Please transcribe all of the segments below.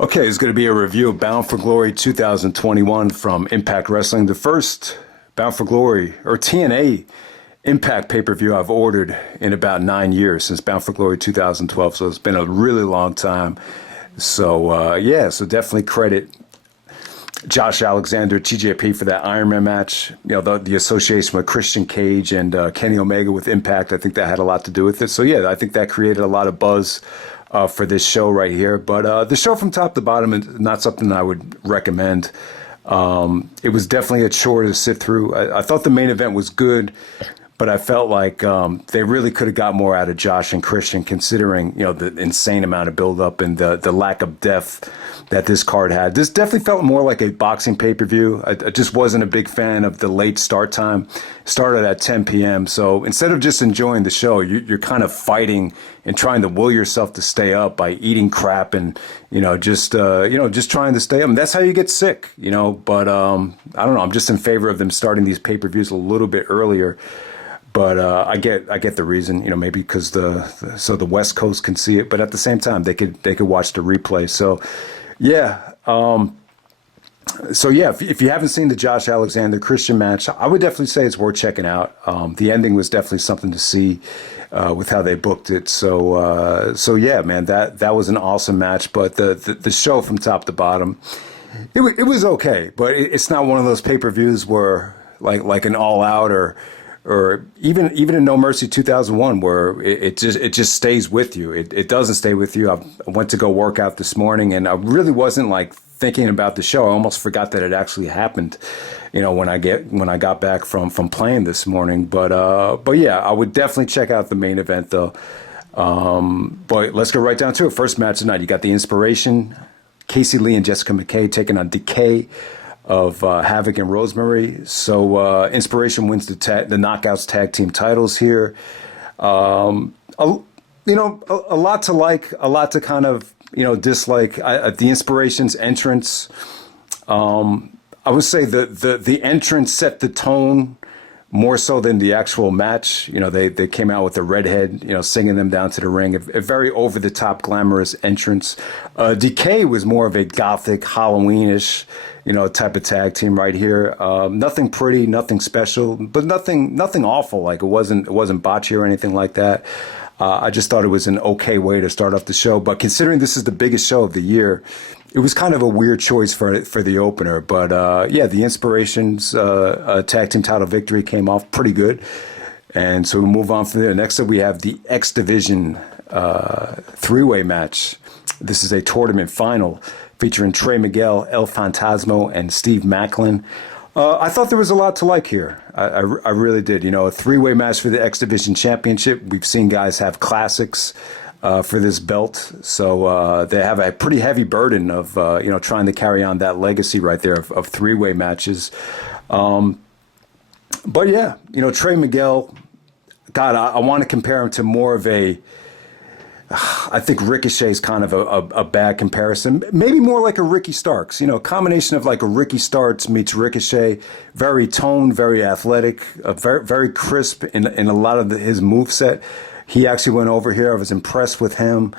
Okay, it's going to be a review of Bound for Glory 2021 from Impact Wrestling, the first Bound for Glory or TNA Impact pay-per-view I've ordered in about 9 years, since Bound for Glory 2012. So it's been a really long time. So so definitely credit Josh Alexander, TJP for that Iron Man match. You know, the association with Christian Cage and Kenny Omega with Impact, I think that had a lot to do with it. So yeah, I think that created a lot of buzz for this show right here. But the show from top to bottom is not something I would recommend. It was definitely a chore to sit through. I thought the main event was good, but I felt like they really could have got more out of Josh and Christian, considering, you know, the insane amount of buildup and the lack of depth that this card had. This definitely felt more like a boxing pay-per-view. I just wasn't a big fan of the late start time. It started at 10 p.m. So instead of just enjoying the show, you're kind of fighting and trying to will yourself to stay up by eating crap and, just trying to stay up. And that's how you get sick, But I don't know. I'm just in favor of them starting these pay-per-views a little bit earlier. But I get the reason, maybe because the West Coast can see it, but at the same time they could watch the replay. So, yeah. If you haven't seen the Josh Alexander Christian match, I would definitely say it's worth checking out. The ending was definitely something to see with how they booked it. So yeah, man, that was an awesome match. But the show from top to bottom, it was okay, but it's not one of those pay-per-views where like an All Out or even in No Mercy 2001, where it just stays with you. It doesn't stay with you. I went to go work out this morning, and I really wasn't thinking about the show. I almost forgot that it actually happened, when I got back from playing this morning. But yeah, I would definitely check out the main event though. But let's go right down to it. First match tonight, you got the Inspiration, Casey Lee and Jessica McKay taking on Decay of Havoc and Rosemary. So Inspiration wins the Knockouts tag team titles here. A lot to like, a lot to kind of dislike. The Inspiration's entrance, I would say the entrance set the tone more so than the actual match. They came out with the redhead, singing them down to the ring. A very over the top, glamorous entrance. Decay was more of a gothic, Halloweenish, type of tag team right here. Nothing pretty, nothing special, but nothing awful. Like it wasn't botchy or anything like that. I just thought it was an okay way to start off the show. But considering this is the biggest show of the year, it was kind of a weird choice for the opener. But the Inspiration's tag team title victory came off pretty good. And so we move on from there. Next up, we have the X Division three-way match. This is a tournament final featuring Trey, Miguel, El Phantasmo, and Steve Maclin. I thought there was a lot to like here. I really did. A three-way match for the X Division Championship. We've seen guys have classics for this belt. So they have a pretty heavy burden of, trying to carry on that legacy right there of three-way matches. But yeah, Trey Miguel, God, I want to compare him to more of I think Ricochet's kind of a bad comparison. Maybe more like a Ricky Starks, combination of like a Ricky Starks meets Ricochet. Very toned, very athletic, very, very crisp in a lot of his moveset. He actually went over here. I was impressed with him.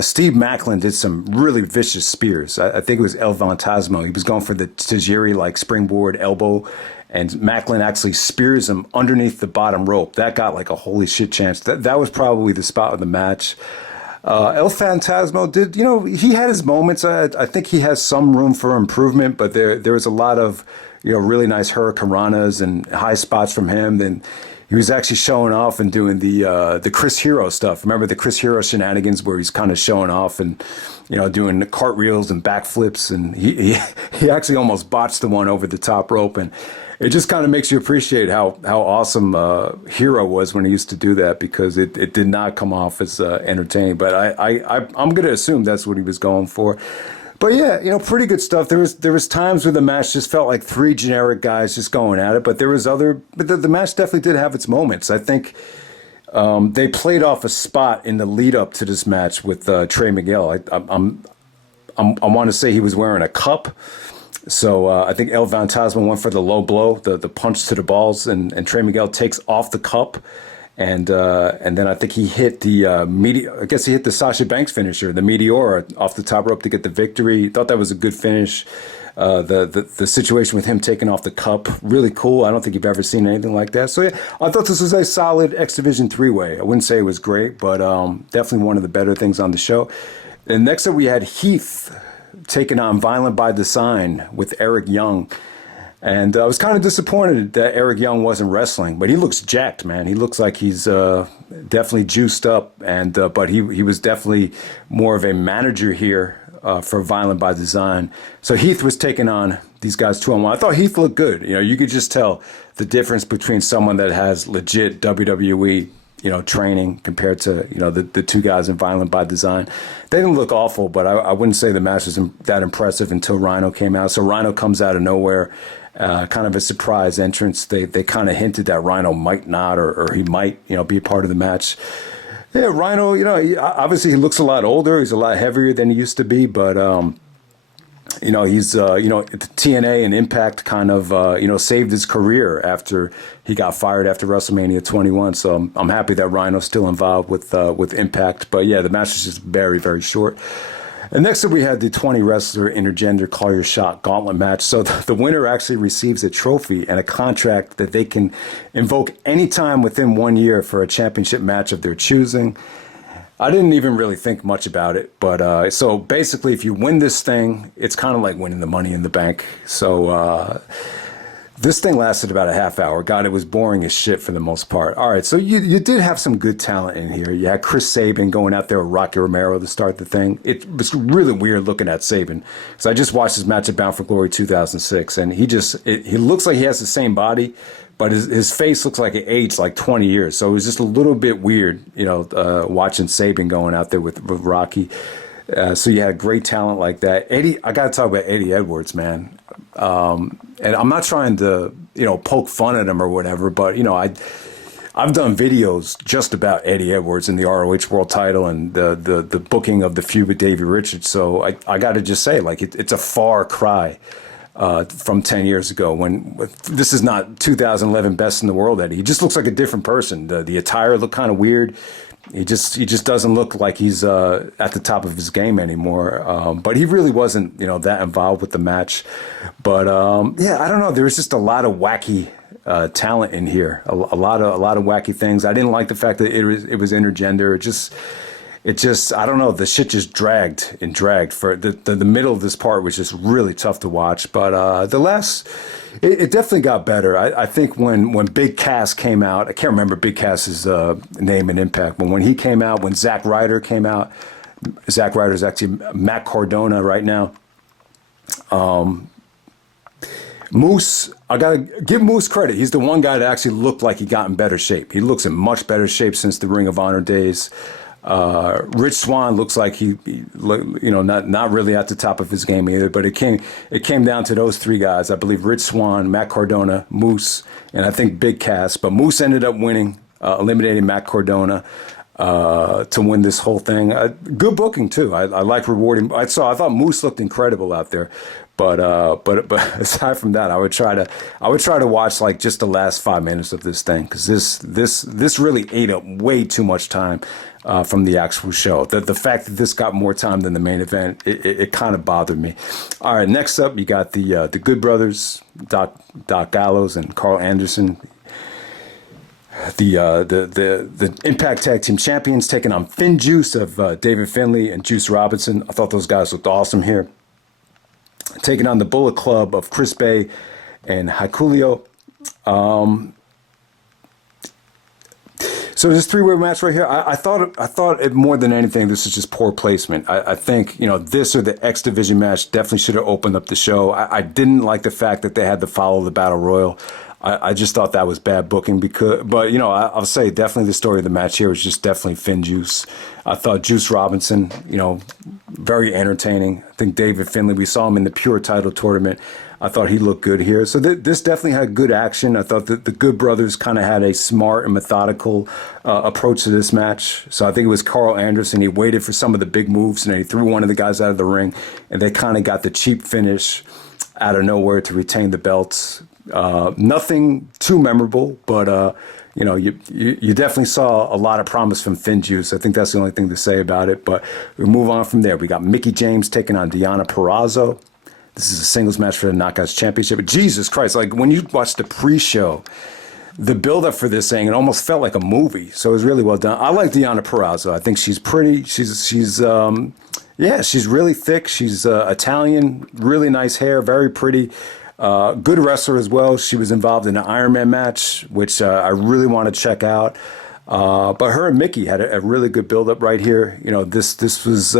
Steve Maclin did some really vicious spears. I think it was El Phantasmo. He was going for the Tajiri, like springboard elbow, and Maclin actually spears him underneath the bottom rope. That got like a holy shit chance. That was probably the spot of the match. El Phantasmo did, he had his moments. I think he has some room for improvement, but there was a lot of, really nice hurricanranas and high spots from him. Then he was actually showing off and doing the Chris Hero stuff. Remember the Chris Hero shenanigans where he's kind of showing off and, doing the cartwheels and backflips. And he actually almost botched the one over the top rope. And it just kind of makes you appreciate how awesome Hero was when he used to do that, because it did not come off as entertaining. But I'm going to assume that's what he was going for. But yeah, pretty good stuff. There was times where the match just felt like three generic guys just going at it, but the match definitely did have its moments. I think they played off a spot in the lead up to this match with Trey Miguel. I want to say he was wearing a cup. So I think El Phantasmo went for the low blow, the punch to the balls, and Trey Miguel takes off the cup And then I think he hit the I guess he hit the Sasha Banks finisher, the Meteor, off the top rope to get the victory. Thought that was a good finish. The situation with him taking off the cup, really cool. I don't think you've ever seen anything like that. So yeah, I thought this was a solid X Division 3-way. I wouldn't say it was great, but definitely one of the better things on the show. And next up we had Heath taking on Violent by Design with Eric Young. And I was kind of disappointed that Eric Young wasn't wrestling, but he looks jacked, man. He looks like he's definitely juiced up, and but he was definitely more of a manager here for Violent by Design. So Heath was taking on these guys 2-on-1. I thought Heath looked good. You know, you could just tell the difference between someone that has legit WWE, training compared to, the two guys in Violent by Design. They didn't look awful, but I wouldn't say the match was that impressive until Rhino came out. So Rhino comes out of nowhere, kind of a surprise entrance. They kind of hinted that Rhino might not, or he might, be a part of the match. Yeah, Rhino, obviously he looks a lot older. He's a lot heavier than he used to be, but, he's, TNA and Impact kind of, saved his career after he got fired after WrestleMania 21. So I'm happy that Rhino's still involved with Impact. But yeah, the match is just very, very short. And next up, we had the 20 wrestler intergender call your shot gauntlet match. So the winner actually receives a trophy and a contract that they can invoke anytime within 1 year for a championship match of their choosing. I didn't even really think much about it, but so basically, if you win this thing, it's kind of like winning the Money in the Bank. So this thing lasted about a half hour. God, it was boring as shit for the most part. All right, so you did have some good talent in here. You had Chris Sabin going out there with Rocky Romero to start the thing. It was really weird looking at Sabin. So I just watched his match at Bound for Glory 2006, and he looks like he has the same body, but his face looks like it aged like 20 years. So it was just a little bit weird, watching Sabin going out there with Rocky. So you had great talent like that. Eddie, I got to talk about Eddie Edwards, man. And I'm not trying to, poke fun at him or whatever, but, I've done videos just about Eddie Edwards and the ROH World Title and the booking of the feud with Davey Richards. So I got to just say, like, it's a far cry from 10 years ago when this is not 2011 Best in the World Eddie. He just looks like a different person. The attire looked kind of weird. He just doesn't look like he's at the top of his game anymore. But he really wasn't, that involved with the match. But yeah, I don't know. There was just a lot of wacky talent in here. A lot of wacky things. I didn't like the fact that it was intergender. It just I don't know. The shit just dragged for the middle of this part was just really tough to watch. But the last. It definitely got better. I think when Big Cass came out, I can't remember Big Cass's name in Impact, but when he came out, when Zack Ryder came out, Zack Ryder's actually Matt Cardona right now. Moose, I gotta give Moose credit. He's the one guy that actually looked like he got in better shape. He looks in much better shape since the Ring of Honor days. Rich Swann looks like he not really at the top of his game either, but it came down to those three guys. I believe Rich Swann, Matt Cardona, Moose, and I think Big Cass. But Moose ended up winning, eliminating Matt Cardona to win this whole thing. Good booking too. I like rewarding. I thought Moose looked incredible out there. But aside from that, I would try to watch like just the last 5 minutes of this thing because this really ate up way too much time from the actual show. The fact that this got more time than the main event, it kind of bothered me. All right, next up you got the Good Brothers, Doc Gallows and Carl Anderson. The Impact Tag Team Champions taking on Finn Juice of David Finlay and Juice Robinson. I thought those guys looked awesome here. Taking on the Bullet Club of Chris Bay and Hikuleo. So this three-way match right here, I thought it more than anything, this is just poor placement. I think, this or the X Division match definitely should have opened up the show. I didn't like the fact that they had to follow the Battle Royal. I just thought that was bad booking but I'll say definitely the story of the match here was just definitely Finn Juice. I thought Juice Robinson, very entertaining. I think David Finlay, we saw him in the Pure title tournament. I thought he looked good here. So this definitely had good action. I thought that the Good Brothers kind of had a smart and methodical approach to this match. So I think it was Carl Anderson. He waited for some of the big moves and then he threw one of the guys out of the ring and they kind of got the cheap finish out of nowhere to retain the belts. Nothing too memorable, but you definitely saw a lot of promise from Thin Juice. I think that's the only thing to say about it. But we move on from there. We got Mickie James taking on Deonna Purrazzo. This is a singles match for the Knockouts Championship. But Jesus Christ, like when you watch the pre-show, the build-up for this thing, it almost felt like a movie. So it was really well done. I like Deonna Purrazzo. I think she's pretty. She's really thick. She's Italian, really nice hair, very pretty. Good wrestler as well. She was involved in an Iron Man match, which I really want to check out. But her and Mickie had a really good build-up right here. This was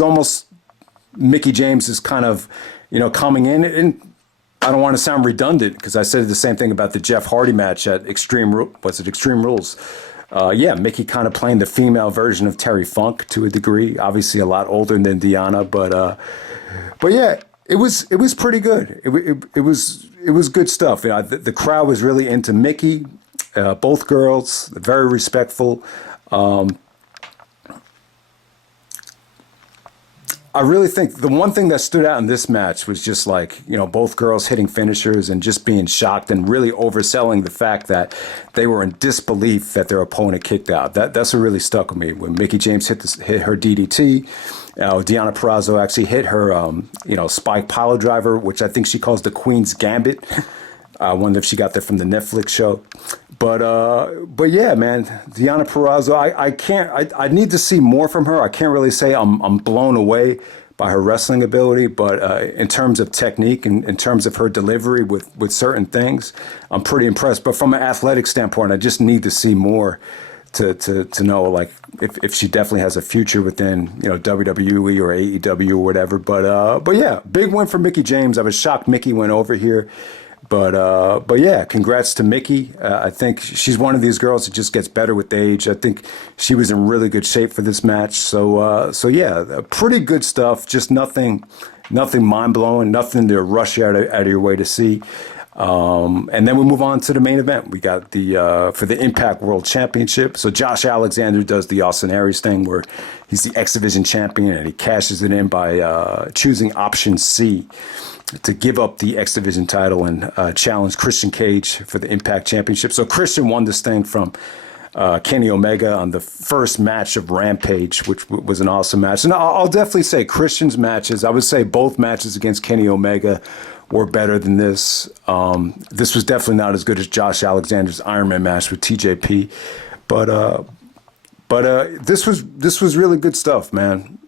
almost Mickie James is kind of, coming in. And I don't want to sound redundant because I said the same thing about the Jeff Hardy match at Extreme Rules? Mickie kind of playing the female version of Terry Funk to a degree. Obviously, a lot older than Deonna, but yeah, it was pretty good. It was good stuff. The crowd was really into Mickie. Both girls, very respectful. I really think the one thing that stood out in this match was just like, both girls hitting finishers and just being shocked and really overselling the fact that they were in disbelief that their opponent kicked out. That's what really stuck with me. When Mickie James hit her DDT, Deonna Purrazzo actually hit her, spike pile driver, which I think she calls the Queen's Gambit. I wonder if she got that from the Netflix show. But yeah, man, Deonna Purrazzo, I need to see more from her. I can't really say I'm blown away by her wrestling ability, but in terms of technique and in terms of her delivery with certain things, I'm pretty impressed. But from an athletic standpoint, I just need to see more to know like if she definitely has a future within WWE or AEW or whatever. But yeah, big win for Mickie James. I was shocked Mickie went over here. But yeah, congrats to Mickie. I think she's one of these girls that just gets better with age. I think she was in really good shape for this match. So yeah, pretty good stuff. Just nothing mind blowing, nothing to rush out of your way to see. And then we move on to the main event. We got for the Impact World Championship. So Josh Alexander does the Austin Aries thing where he's the X Division champion and he cashes it in by choosing option C to give up the X Division title and challenge Christian Cage for the Impact Championship. So Christian won this thing from Kenny Omega on the first match of Rampage, which was an awesome match. And I'll definitely say Christian's matches, I would say both matches against Kenny Omega were better than this. This was definitely not as good as Josh Alexander's Iron Man match with TJP. But this was really good stuff, man.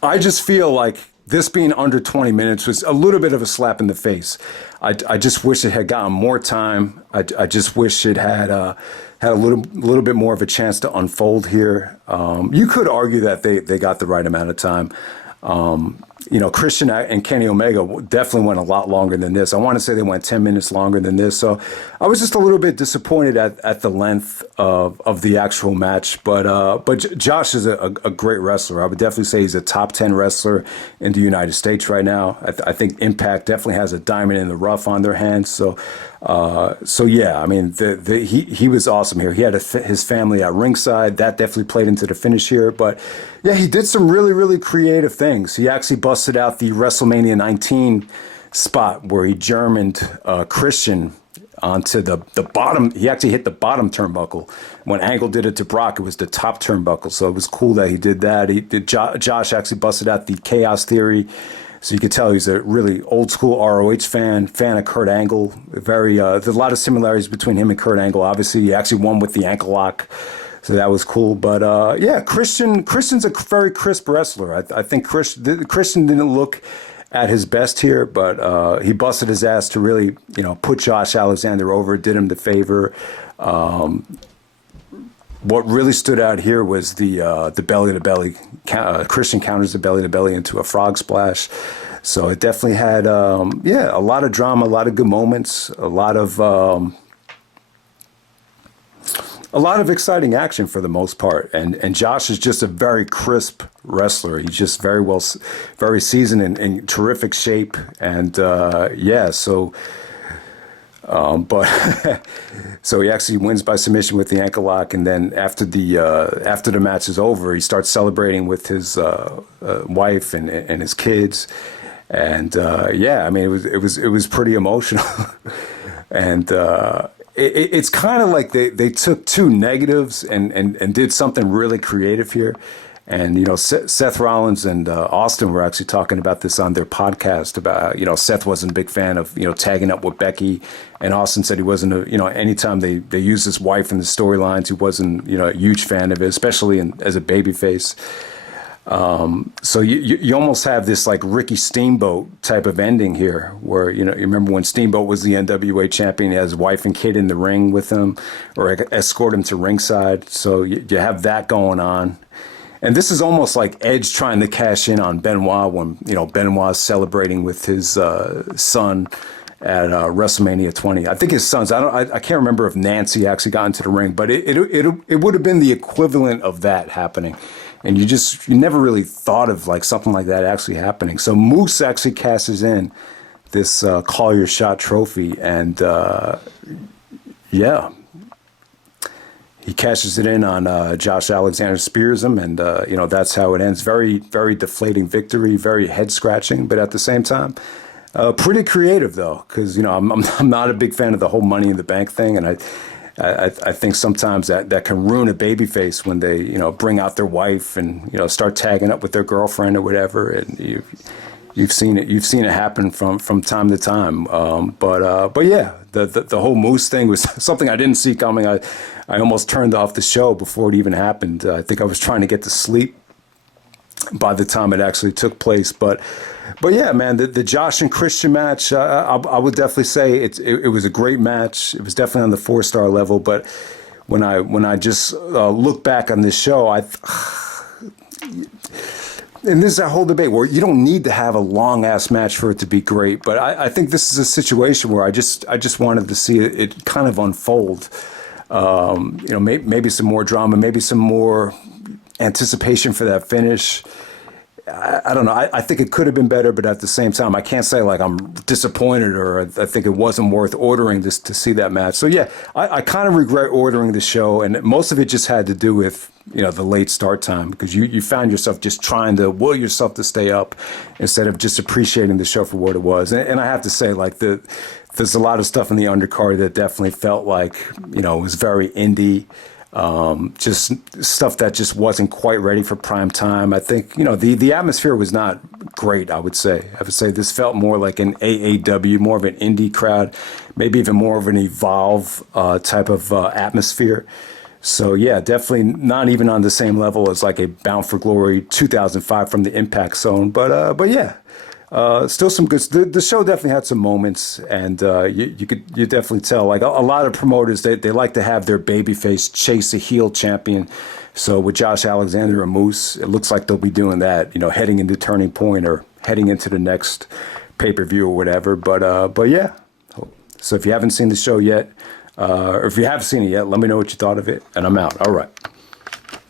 I just feel like this being under 20 minutes was a little bit of a slap in the face. I just wish it had gotten more time. I just wish it had a little bit more of a chance to unfold here. You could argue that they got the right amount of time. Christian and Kenny Omega definitely went a lot longer than this. I want to say they went 10 minutes longer than this. So I was just a little bit disappointed at the length of the actual match. But Josh is a great wrestler. I would definitely say he's a top 10 wrestler in the United States right now. I think Impact definitely has a diamond in the rough on their hands. So yeah, I mean, he was awesome here. He had his family at ringside. That definitely played into the finish here. But yeah, he did some really, really creative things. He actually busted out the WrestleMania 19 spot where he Germaned Christian onto the bottom. He actually hit the bottom turnbuckle. When Angle did it to Brock, it was the top turnbuckle. So it was cool that he did that. Josh actually busted out the Chaos Theory. So you could tell he's a really old school ROH fan of Kurt Angle. There's a lot of similarities between him and Kurt Angle. Obviously, he actually won with the ankle lock. So that was cool. But yeah, Christian's a very crisp wrestler. I think Christian didn't look at his best here, but he busted his ass to really, put Josh Alexander over, did him the favor. What really stood out here was the belly to belly. Christian counters the belly to belly into a frog splash. So it definitely had a lot of drama, a lot of good moments, a lot of exciting action for the most part. And Josh is just a very crisp wrestler. He's just very seasoned and terrific shape. And so he actually wins by submission with the ankle lock, and then after the match is over, he starts celebrating with his wife and his kids, and I mean it was pretty emotional. And it's kind of like they took two negatives and did something really creative here. And, you know, Seth Rollins and Austin were actually talking about this on their podcast about, you know, Seth wasn't a big fan of, you know, tagging up with Becky. And Austin said he wasn't, you know, anytime they used his wife in the storylines, he wasn't, you know, a huge fan of it, especially as a babyface. So you almost have this like Ricky Steamboat type of ending here where, you know, you remember when Steamboat was the NWA champion, he had his wife and kid in the ring with him or escort him to ringside. So you have that going on. And this is almost like Edge trying to cash in on Benoit when, you know, Benoit's celebrating with his son at WrestleMania 20. I think his son's, I can't remember if Nancy actually got into the ring, but it would have been the equivalent of that happening. And you never really thought of like something like that actually happening. So Moose actually cashes in this Call Your Shot trophy, and yeah. He cashes it in on Josh Alexander, spears him, and you know, that's how it ends. Very, very deflating victory, very head scratching, but at the same time, pretty creative though, because you know I'm not a big fan of the whole Money in the Bank thing, and I think sometimes that can ruin a babyface when they, you know, bring out their wife and, you know, start tagging up with their girlfriend or whatever, and you've seen it happen from time to time. But yeah, the whole Moose thing was something I didn't see coming. I almost turned off the show before it even happened. I think I was trying to get to sleep by the time it actually took place. But yeah, man, the Josh and Christian match, I would definitely say it was a great match. It was definitely on the 4-star level. But when I just look back on this show, and this is a whole debate where you don't need to have a long ass match for it to be great. But I think this is a situation where I just wanted to see it kind of unfold. You know, maybe some more drama, maybe some more anticipation for that finish. I don't know. I think it could have been better, but at the same time, I can't say like I'm disappointed or I think it wasn't worth ordering this to see that match. So yeah, I kind of regret ordering the show, and most of it just had to do with, you know, the late start time, because you found yourself just trying to will yourself to stay up instead of just appreciating the show for what it was. And I have to say, like, there's a lot of stuff in the undercard that definitely felt like, you know, it was very indie. Just stuff that just wasn't quite ready for prime time. I think, you know, the atmosphere was not great, I would say. This felt more like an AAW, more of an indie crowd, maybe even more of an Evolve type of atmosphere. So yeah, definitely not even on the same level as like a Bound for Glory 2005 from the Impact Zone. But yeah. Still some good. The show definitely had some moments, and you definitely tell. Like a lot of promoters, they like to have their babyface chase a heel champion. So with Josh Alexander and Moose, it looks like they'll be doing that. You know, heading into Turning Point or heading into the next pay-per-view or whatever. But yeah. So if you haven't seen the show yet, or if you have seen it yet, let me know what you thought of it, and I'm out. All right.